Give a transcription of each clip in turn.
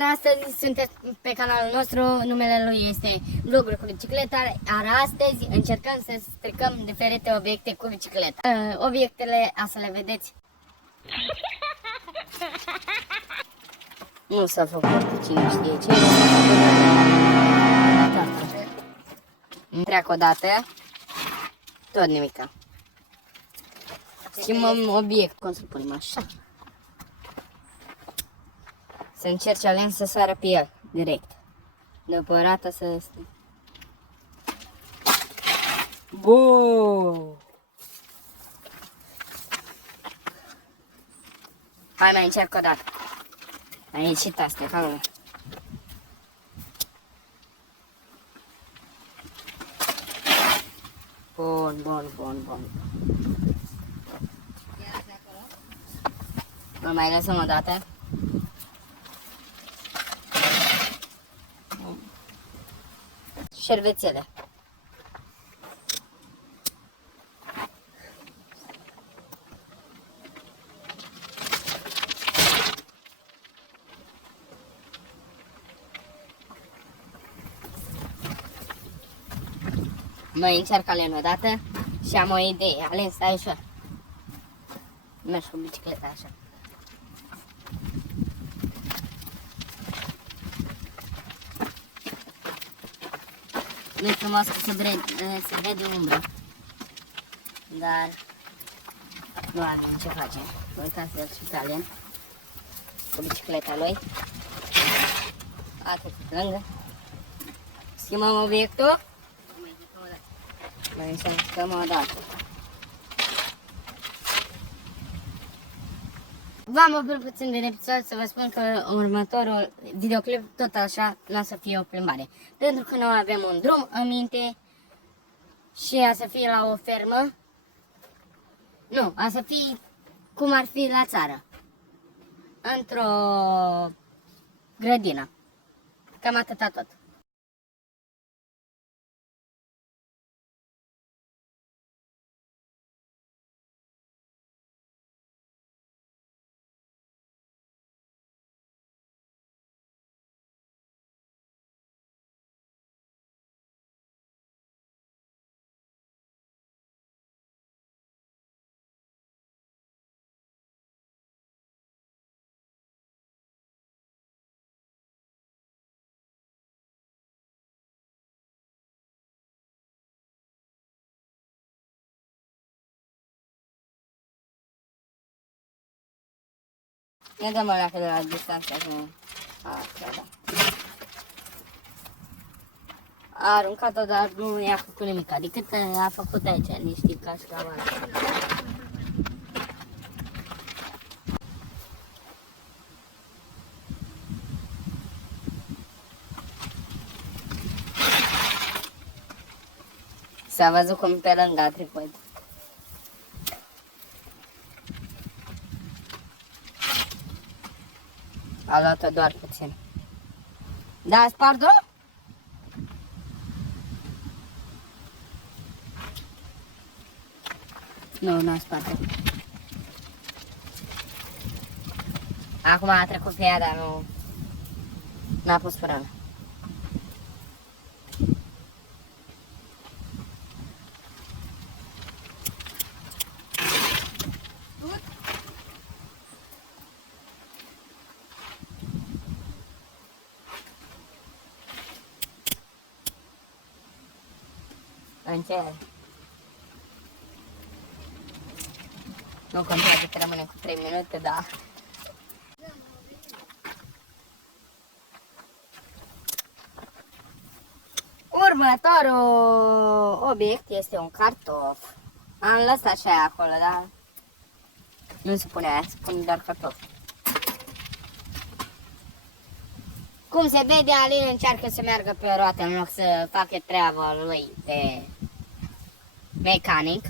iar astăzi sunteți pe canalul nostru, numele lui este Vloguri cu bicicleta, iar astăzi încercăm să stricăm diferite obiecte cu bicicleta. Obiectele, a să le vedeți. Nu s-a făcut cine știe ce. Treacă o dată, tot nimica. Schimbăm obiect, cum să punem așa. Să încerci alin să sară pe el, direct. După rata să... Buu! Hai mai încerc o dată. A ieșit astea, calme. Bun. Mă mai lăsăm o dată. Șervețele. Mai încerc alen o dată și am o idee. Alen, stai așa. Mergi cu bicicleta așa. Nu-i frumos că se vede umbră. Dar nu avem ce face. Uitați-l și pe Alen cu bicicleta lui. Atât lângă. Schimbăm obiectul. Mai încercăm o dată. V-am oprit puțin din episod să vă spun că următorul videoclip tot așa nu o să fie o plimbare. Pentru că noi avem un drum în minte și a să fie la o fermă. Nu, a să fie cum ar fi la țară. Într-o grădină. Cam atâta tot. Ne dăm alea de la distanță. Așa, da. A aruncat-o, dar nu i-a făcut nimic. Adică a făcut aici niște cașcavale. S-a văzut cum pe lângă a trecut. A luat-o doar puțin. Da, a spart-o? Nu, n-a spart-o. Acum a trecut pe ea, dar nu... N-a pus frână. În ce? Nu contează că rămâne cu 3 minute, da. Următorul obiect este un cartof. Am lăsat și aia acolo, dar nu se pune aia, se pune doar cartof. Cum se vede, Alin încearcă să meargă pe roate în loc să facă treaba lui de mecanic.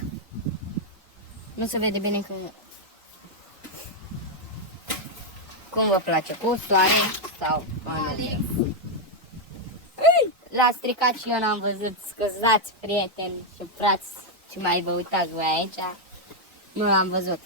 Nu se vede bine cum vă place, cu soare sau Alex. L-a stricat și eu n-am văzut. Scuzați, prieteni și frați, ce mai vă uitați voi aici. Nu l-am văzut.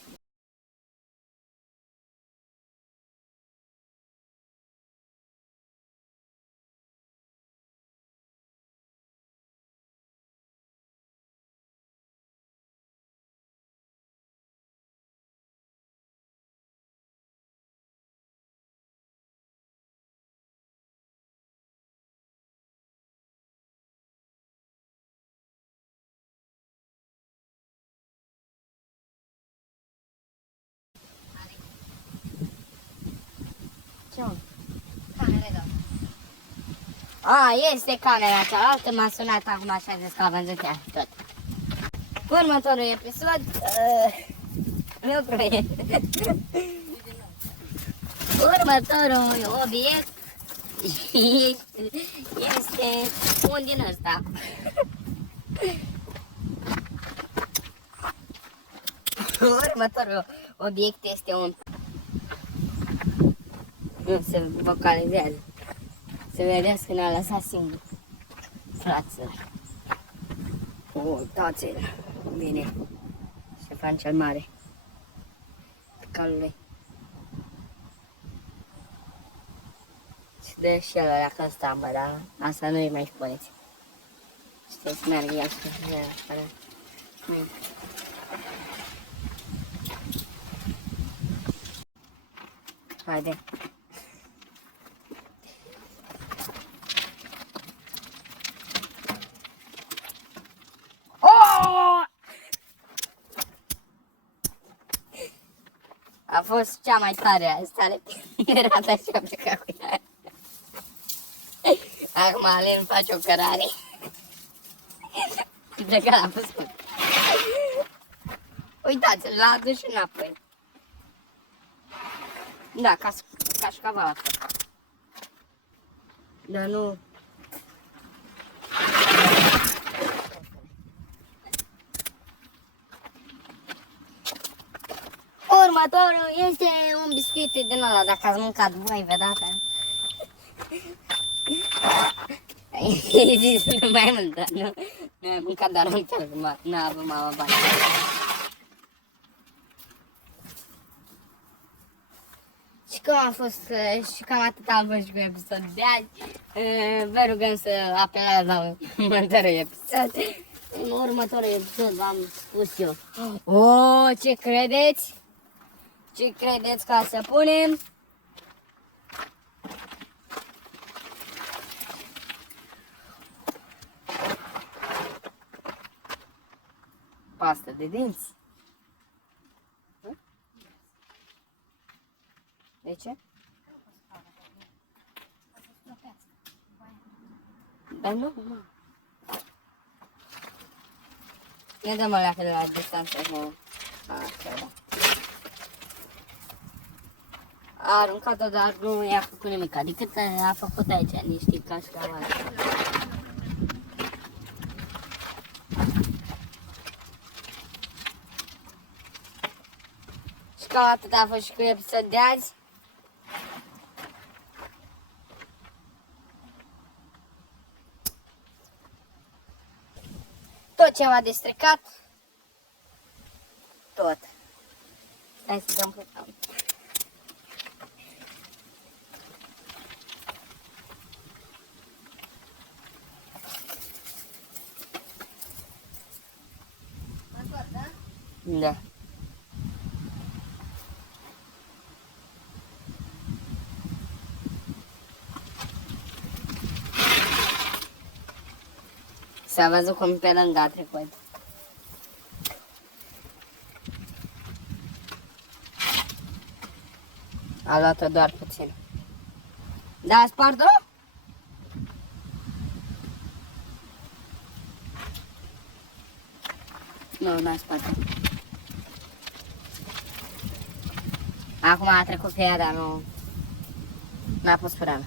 Este camera cealaltă, m-a sunat acum așa zis că a vândut ea tot. Următorul episod, meu proiect. Următorul obiect este un din ăsta. Următorul obiect este un... Nu se vocalizează. Se vedeți că ne-a lăsat singur. Fraților. Uitați-l. Bine. Ștefan cel Mare. Pe calul lui. Și de și el ăla că stambă, dar asta nu-i mai spuneți. Știți, merg el și el. Haide. A fost cea mai tare stare pirata și a plecat cu ea. Acum Alin face o cărare. Și pleca la fuscut. Uitați-l, l-a adus și înapoi. Da, cașcaval a fost. Dar nu... Următorul este un biscuit din ăla, dacă ați mâncat voi vreodată. Ai zis mai mult, dar nu ai mâncat doar un fel, n-a avut mama bani. Și cum a fost, și cam atât am fost cu episodul de azi. Vă rugăm să apelați la următorul episod. În următorul episod v-am spus eu. Ce credeți? Ce credeți ca să punem? Pastă de dinți. De ce? Dar nu. Ne dăm alea de la distanță. Așa, da. A aruncat-o, dar nu i-a făcut nimic, adică a făcut aici niște cașcavale. Și cam atât a fost și cu episod de azi. Tot ceva de stricat. Tot. Hai să dăm puțin. Da. S-a văzut cum pe lângă a trecut. A luat-o doar puțin. Da, a spart-o? Nu, n-a spart-o. Acum a trecut pe ea, dar nu... N-a pus frână.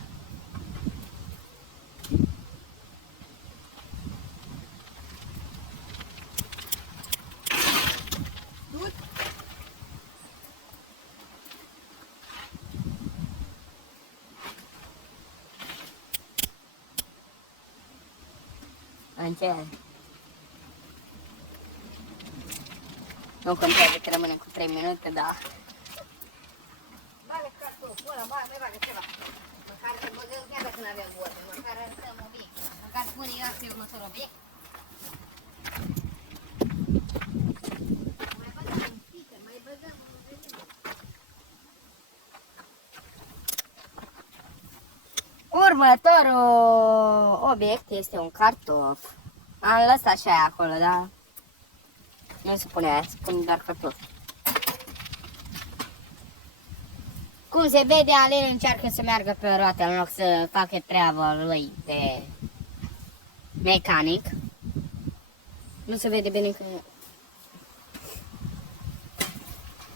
În ce? Nu contează că rămâne cu 3 minute, da. Bagă cartoful ăla, mai bagă ceva. Măcar să băgăm chiar dacă n-avem voie, măcar arătăm obiect. Măcar spune eu asta e următorul obiect. Mai băgăm un sticker, mai băgăm un obiect. Următorul obiect este un cartof. Am lăsat și aia acolo, da? Nu se pune aia, se pune doar cartofi. Cum se vede, Alin încearcă să meargă pe roate în loc să facă treaba lui de mecanic. Nu se vede bine că...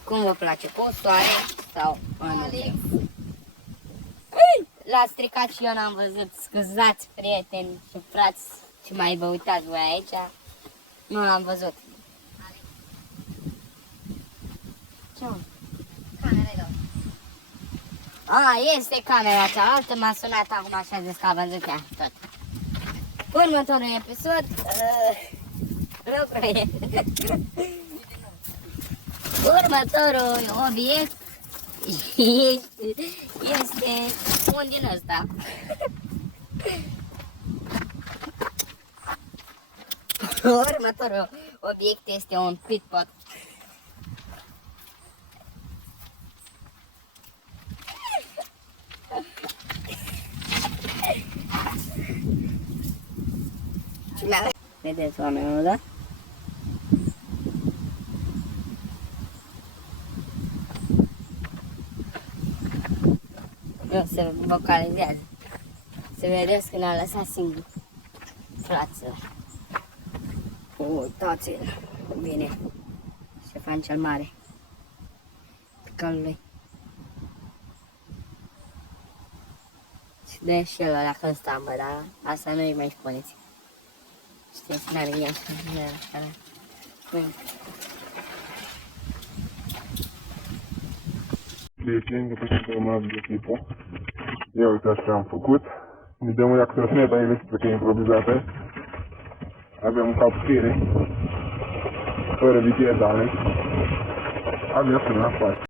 Cum vă place, cu soare sau Alex. L-a stricat și eu n-am văzut. Scuzați, prieteni și frați, ce mai vă uitați voi aici. Nu l-am văzut. Ce mă? Camera. Este camera cealaltă, m-a sunat acum așa zis că a văzut ea tot. Următorul episod, lucrurile. Următorul obiect este un din ăsta. Următorul obiect este un pitpot. Vedeți oamenul, da? Nu se vocalizează. Se vedeți că ne-a lăsat singur. Fraților. Uitați-l. Bine. Ștefan cel Mare. Pe calul lui. Și de și el ăla când stambă, dar asta nu-i mai spuneți. Știți, n-are el și nu era așa. Prieteni, după ce terminăm de echipă, ia uitați ce am făcut. Ne dăm o acționeta electrică improvizată. Avem un capsire, fără viteză, Alex. Abia până la față.